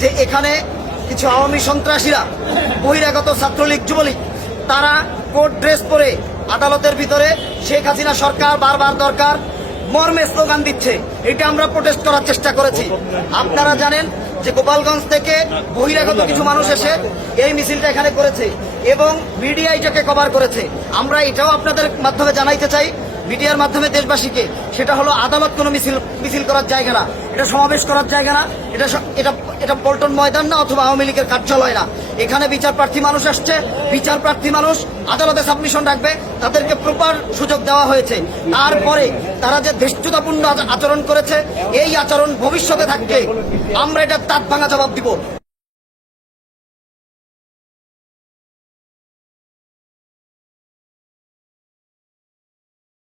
যে এখানে কিছু আওয়ামী সন্ত্রাসীরা বহিরাগত ছাত্রলীগ যুবলীগ তারা কোর্ট ড্রেস পরে আদালতের ভিতরে শেখ হাসিনা সরকার বারবার দরকার মর্মে স্লোগান দিচ্ছে। এটা আমরা প্রোটেস্ট করার চেষ্টা করেছি। আপনারা জানেন যে গোপালগঞ্জ থেকে বহিরাগত কিছু মানুষ এসে এই মিছিলটা এখানে করেছে এবং মিডিয়া এটাকে কভার করেছে। আমরা এটাও আপনাদের মাধ্যমে জানাইতে চাই মিডিয়ার মাধ্যমে দেশবাসীকে, সেটা হলো আদালত কোনো মিছিল করার জায়গা না, এটা সমাবেশ করার জায়গা না, এটা পল্টন ময়দান না অথবা আওয়ামী লীগের কার্যালয় না। এখানে বিচার প্রার্থী মানুষ আসছে, বিচার প্রার্থী মানুষ আদালতে সাবমিশন রাখবে, তাদেরকে প্রপার সুযোগ দেওয়া হয়েছে। তারপরে তারা যে দেশচ্যুতাপূর্ণ আচরণ করেছে এই আচরণ ভবিষ্যতে থাকলে আমরা এটা দাঁত ভাঙা জবাব দিব।